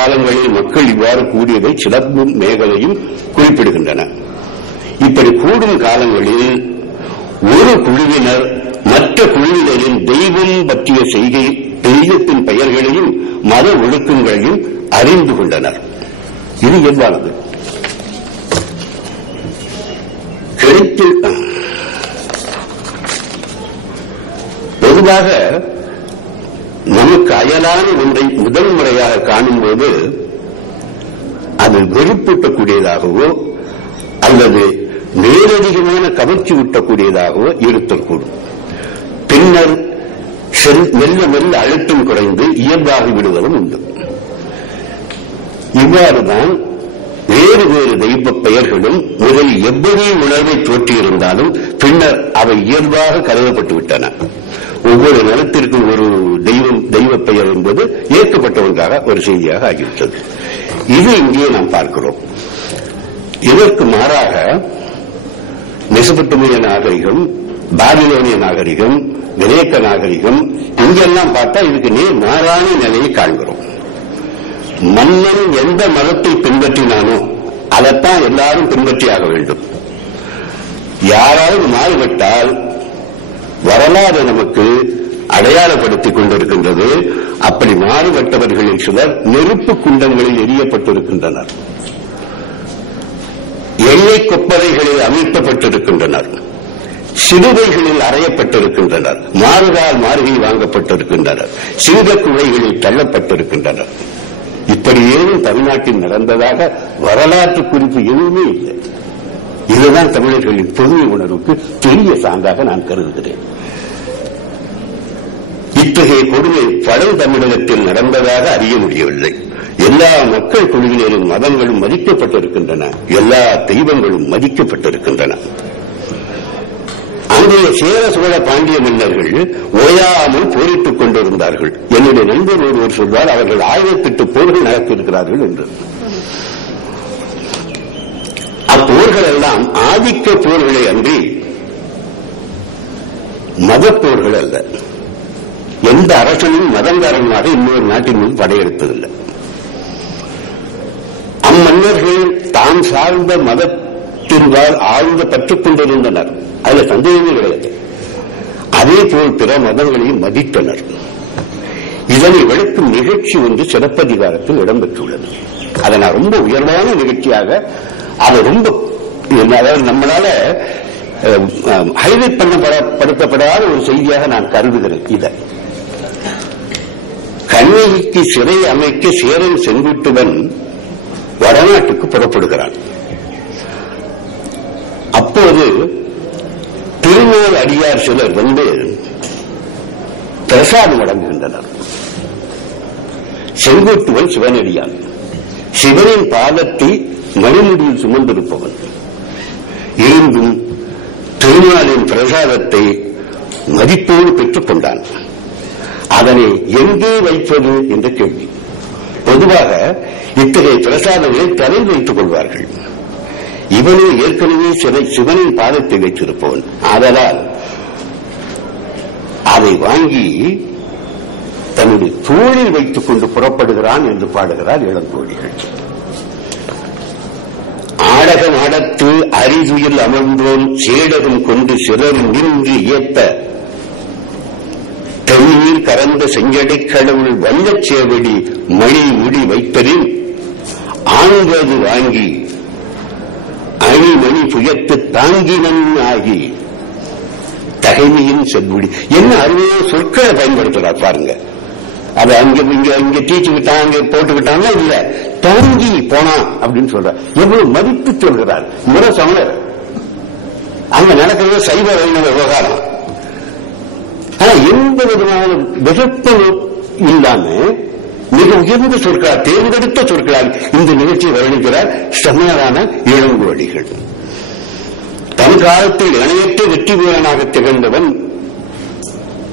காலங்களில் மக்கள் இவ்வாறு கூடியதை சிலம்பும் மேகலையும் குறிப்பிடுகின்றன. இப்படி கூடும் காலங்களில் ஒரு குழுவினர் மற்ற குழுவினரின் தெய்வம் பற்றிய செய்கை தெய்வத்தின் பெயர்களையும் மத ஒழுக்கங்களையும் அறிந்து கொண்டனர். இது எவ்வாறு? பொதுவாக நமக்கு அயலான ஒன்றை முதல் முறையாக காணும்போது அது வெறுப்பூட்டக்கூடியதாகவோ அல்லது மேலதிகமான கவர்ச்சி ஊட்டக்கூடியதாகவோ இருத்தக்கூடும். பின்னர் மெல்ல மெல்ல அழுத்தம் குறைந்து இயல்பாகி விடுவதும் உண்டு. இவ்வாறுதான் வேறு வேறு தெய்வ பெயர்களும் முதலில் எவ்வளவு உணர்வை தோற்றியிருந்தாலும் பின்னர் அவை இயல்பாக கருதப்பட்டு விட்டன. ஒவ்வொரு நிலத்திற்கும் ஒரு தெய்வ பெயர் என்பது ஏற்கப்பட்ட ஒன்றாக ஒரு செய்தியாக ஆகிவிட்டது. இது இங்கே நாம் பார்க்கிறோம். இதற்கு மாறாக மெசபொட்டேமிய நாகரிகம், பாபிலோனிய நாகரிகம், கிரேக்க நாகரிகம் இங்கெல்லாம் பார்த்தா இதுக்கு நேர் மாறான நிலையை காண்கிறோம். மன்னன் எந்த மதத்தை பின்பற்றினானோ அதைத்தான் எல்லாரும் பின்பற்றியாக வேண்டும். யாராவது மாறுபட்டால் வரலாறு நமக்கு அடையாளப்படுத்திக் கொண்டிருக்கின்றது. அப்படி மாறுபட்டவர்களில் சிலர் நெருப்பு குண்டங்களில் எரியப்பட்டிருக்கின்றனர், எண்ணெய் கொப்பரைகளில் அமைக்கப்பட்டிருக்கின்றனர், சிலுவைகளில் அறையப்பட்டிருக்கின்றனர், மாறுகால் மாறுகை வாங்கப்பட்டிருக்கின்றனர், சிங்க குகைகளில் தள்ளப்பட்டிருக்கின்றனர். இப்படி ஏதும் தமிழ்நாட்டில் நடந்ததாக வரலாற்று குறிப்பு எதுவுமே இல்லை. இதுதான் தமிழர்களின் பொதுமை உணர்வுக்கு பெரிய சான்றாக நான் கருதுகிறேன். இத்தகைய கொடுமை பழந்தமிழகத்தில் நடந்ததாக அறிய முடியவில்லை. எல்லா மக்கள் குழுவினரின் மதங்களும் மதிக்கப்பட்டிருக்கின்றன, எல்லா தெய்வங்களும் மதிக்கப்பட்டிருக்கின்றன. அன்றைய சேர சோழ பாண்டிய மன்னர்கள் ஓயாமல் போரிட்டுக் கொண்டிருந்தார்கள். என்னுடைய நண்பர் ஒருவர் சொல்வார், அவர்கள் 1008 போர்கள் நடத்தியிருக்கிறார்கள் என்று. அப்போர்கள் எல்லாம் ஆதிக்க போர்களை அன்றி மதப்போர்கள் அல்ல. எந்த அரசனும் மதம் காரணமாக இன்னொரு நாட்டின் மீது படையெடுத்ததில்லை. அம்மன்னர்கள் தாம் சார்ந்த மதத்தின்பால் ஆழ்ந்த பற்றுக் கொண்டிருந்தனர், அதுல சந்தேகமே கிடையாது. அதே போல் பிற மதங்களையும் மதித்தனர். இதனை விளக்கும் நிகழ்ச்சி ஒன்று சிலப்பதிகாரத்தில் இடம்பெற்றுள்ளது. அதை நான் ரொம்ப உயர்வான நிகழ்ச்சியாக, அதை ரொம்ப அதாவது நம்மளால ஹைலைட் பண்ணப்படுத்தப்படாத ஒரு செய்தியாக நான் கருதுகிறேன். இதை கண்ணகிக்கு சிறை அமைக்க சேரன் செங்குட்டுவன் வடநாட்டுக்கு புறப்படுகிறான். அப்போது திருநூறு அடியார் சிலர் வந்து பிரசாதம் வழங்குகின்றனர். செங்குட்டுவன் சிவனடியான், சிவனின் பாதத்தை மணிமுடியில் சுமந்திருப்பவன். இருந்தும் திருநாளின் பிரசாதத்தை மதிப்போடு பெற்றுக் கொண்டான். அதனை எங்கே வைப்பது என்ற கேள்வி. பொதுவாக இத்தகைய பிரசாதங்களை தலையில் வைத்துக் கொள்வார்கள். இவனே ஏற்கனவே சிவனின் பாதத்தை வைத்திருப்பவன். ஆதலால் அதை வாங்கி தன்னுடைய தோளில் வைத்துக் கொண்டு புறப்படுகிறான் என்று பாடுகிறார் இளந்தோழிகள். ஆடகம் ஆடத்து அரிதுயில் அமர்ந்தோன் சேடகம் கொண்டு சிலர் நின்று ஏத்த தண்ணீர் கறந்த செஞ்சடை கடவுள் வல்லச் சேவடி மணி முடி வைப்பதில் ஆண்வது வாங்கி அணிமணி புயத்து தாங்கினன் ஆகி தகைமையின் செல்முடி. என்ன அருமையான சொற்களை பயன்படுத்துறார் பாருங்க. அது இங்க டீச்சுக்கிட்டான், அங்க போட்டுக்கிட்டான்னா இல்ல, தாங்கி போனான் அப்படின்னு சொல்ற. எவ்வளவு மதிப்பு சொல்கிறார். முறை சமணர் அங்க நடக்கிறது சைவ வைணவ விவகாரம். ஆனா எந்த விதமான விகப்பம் இல்லாம மிக உயர்ந்த சொற்களால், தேர்ந்தெடுத்த சொற்களால் இந்த நிகழ்ச்சியை வர்ணிக்கிறார் சமணரான இளங்கோவடிகள். தன் காலத்தில் இணையற்ற வெற்றி வீரனாக திகழ்ந்தவன்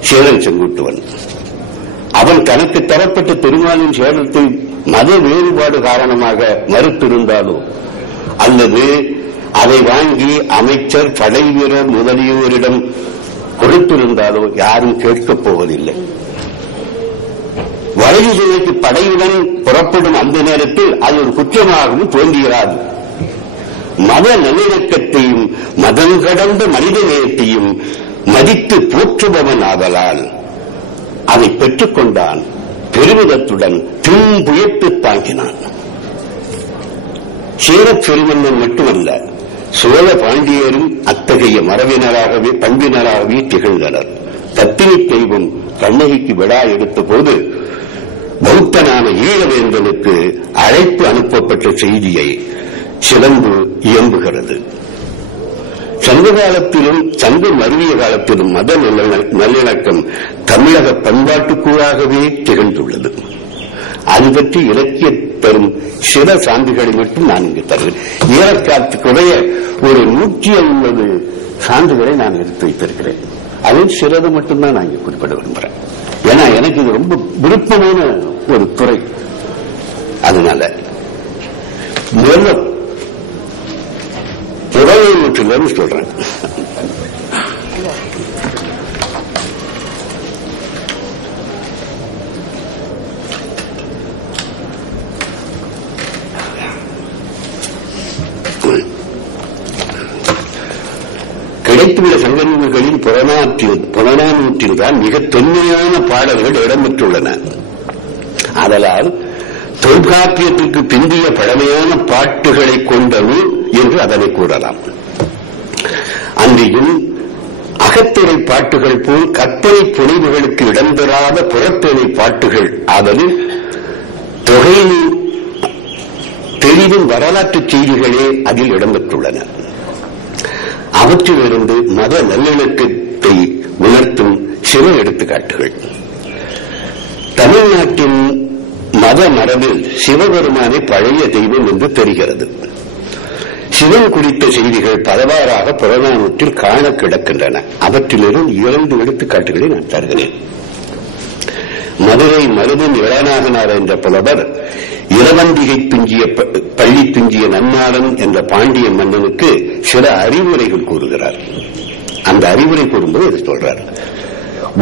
சேரன் செங்குட்டுவன். அவன் தனக்கு தரப்பட்ட திருமாலின் சேரத்தை மத வேறுபாடு காரணமாக மறுத்திருந்தாலோ அல்லது அதை வாங்கி அமைச்சர், படை வீரர் முதலியோரிடம் கொடுத்திருந்தாலோ யாரும் கேட்கப் போவதில்லை. வலது துணைக்கு படையுடன் புறப்படும் அந்த நேரத்தில் அது ஒரு குற்றமாகவும் தோன்றுகிறாது. மத நல்லிணக்கத்தையும் மதம் கடந்த மனித நேயத்தையும் மதித்து போற்றுபவன் ஆதலால் அதை பெற்றுக் கொண்டான். பெருமிதத்துடன் துன்புயர்த்து தாங்கினான். சேரப் பெருமன்னன் மட்டுமல்ல, சோழ பாண்டியரும் அத்தகைய மரபினராகவே பண்பினராகவே திகழ்ந்தனர். தத்தினி தெய்வம் கண்ணகிக்கு விடா எடுத்த போது பௌத்தனான ஈழவேந்தனுக்கு அழைப்பு அனுப்பப்பட்ட செய்தியை சிலம்பு இயம்புகிறது. சங்க காலத்திலும் சங்கம் அருவிய காலத்திலும் மத நல்லிணக்கம் தமிழக பண்பாட்டுக்கூறாகவே திகழ்ந்துள்ளது. அது பற்றி இலக்கிய தரும் சில சான்றுகளை மட்டும் நான் இங்கு தருவேன். ஏறக்காலத்துக்குடைய ஒரு 150 சான்றுகளை நான் எடுத்து வைத்திருக்கிறேன். அதில் சிலது மட்டும்தான் நான் இங்கு குறிப்பிட விரும்புகிறேன். ஏன்னா எனக்கு இது ரொம்ப விருப்பமான ஒரு துறை. அதனால முதல்ல புறநூற்றிலிருந்து சொல்றேன். கிடைத்துள்ள சங்க நூல்களில் புறநானூற்றில் தான் மிக தொன்மையான பாடல்கள் இடம்பெற்றுள்ளன. அதனால் தொல்காப்பியத்திற்கு பிந்திய பழமையான பாட்டுகளை கொண்ட நூல் என்று அதனை கூறலாம். அன்றையும் அகத்துறை பாட்டுகள் போல் கற்பனை புனைவுகளுக்கு இடம்பெறாத புறத்துறை பாட்டுகள் ஆதலில் தொகையில் தெளிவின் வரலாற்று செய்திகளே அதில் இடம்பெற்றுள்ளன. அவற்றிலிருந்து மத நல்லிணக்கத்தை உணர்த்தும் சில எடுத்துக்காட்டுகள். தமிழ்நாட்டின் மத மரபில் சிவபெருமானை பழைய தெய்வம் என்று தெரிகிறது. சிவன் குறித்த செய்திகள் பலவாறாக புறநானூற்றில் காண கிடக்கின்றன. அவற்றிலிருந்து 2 எடுத்துக்காட்டுகளை நான் தருகிறேன். மதுரை மருதன் இளநாகனார் என்ற புலவர் இளவந்திகை பள்ளி துஞ்சிய நன்னாளன் என்ற பாண்டிய மன்னனுக்கு சில அறிவுரைகள் கூறுகிறார். அந்த அறிவுரை கூறும்போது இது சொல்றார்.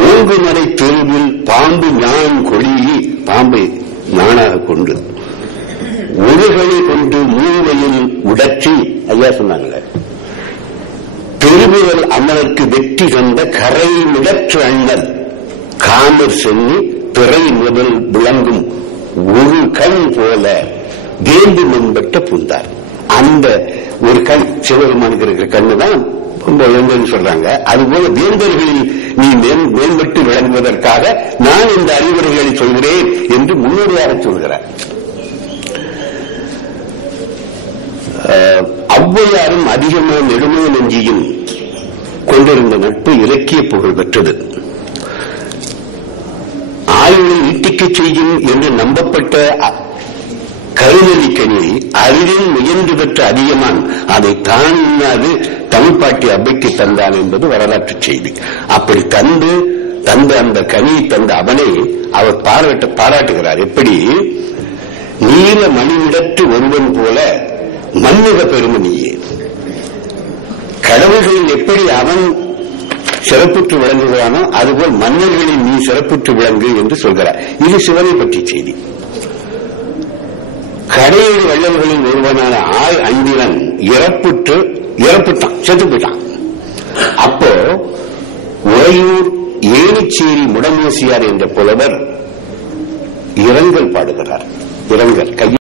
ஓங்குமலை தெருவில் பாம்பு ஞான் கொள்ளி, பாம்பை ஞானாக கொண்டு ஒருகளை கொண்டு மூலையில் உடற்றி, ஐயா சொன்னாங்க, பெருவிரல் அமரருக்கு வெற்றி தந்த கரை மிடற்று அண்ணல் காமர் சென்னி பிறை முதல் விளங்கும் ஒரு கண் போல வேண்டு முன்பட்ட பூந்தார். அந்த ஒரு கண் சிவபெருமானுக்கு இருக்கிற கண்ணு தான் வேந்தன் சொல்றாங்க. அதுபோல வேந்தர்களில் நீ மேம்பட்டு விளங்குவதற்காக நான் இந்த அறிவுரைகளை சொல்கிறேன் என்று முன்னோடியாக சொல்கிறார். ஔவையாரும் அதிகமான நெடுமை நெஞ்சியும் கொண்டிருந்த நட்பு இலக்கிய புகழ் பெற்றது. ஆயுளை ஈட்டிக்கச் செய்யும் என்று நம்பப்பட்ட கருநெல்லிக்கனியை அறிவில் முயன்று பெற்ற அதிகமான் அதை தான் இன்னாது தமிழ்பாட்டி அவைக்கு தந்தான் என்பது வரலாற்று செய்தி. அப்படி தந்த அந்த கனியை தந்த அவனை அவர் பாராட்டுகிறார். எப்படி? நீல மணிவிடற்று ஒருவன் போல மன்மிக பெருமணியே, கடவுள்களில் எப்படி அவன் சிறப்புற்று விளங்குகிறானோ அதுபோல் மன்னர்களில் நீ சிறப்புற்று விளங்கு என்று சொல்கிறார். இது சிவனை பற்றிய செய்தி. கடையேழு வள்ளல்களில் ஒருவனான ஆள் அன்பிலன் இறப்புட்டான், செத்து போயிட்டான். அப்போ உறையூர் ஏனிச்சேரி முடமோசியார் என்ற புலவர் இரங்கல் பாடுகிறார். இரங்கல்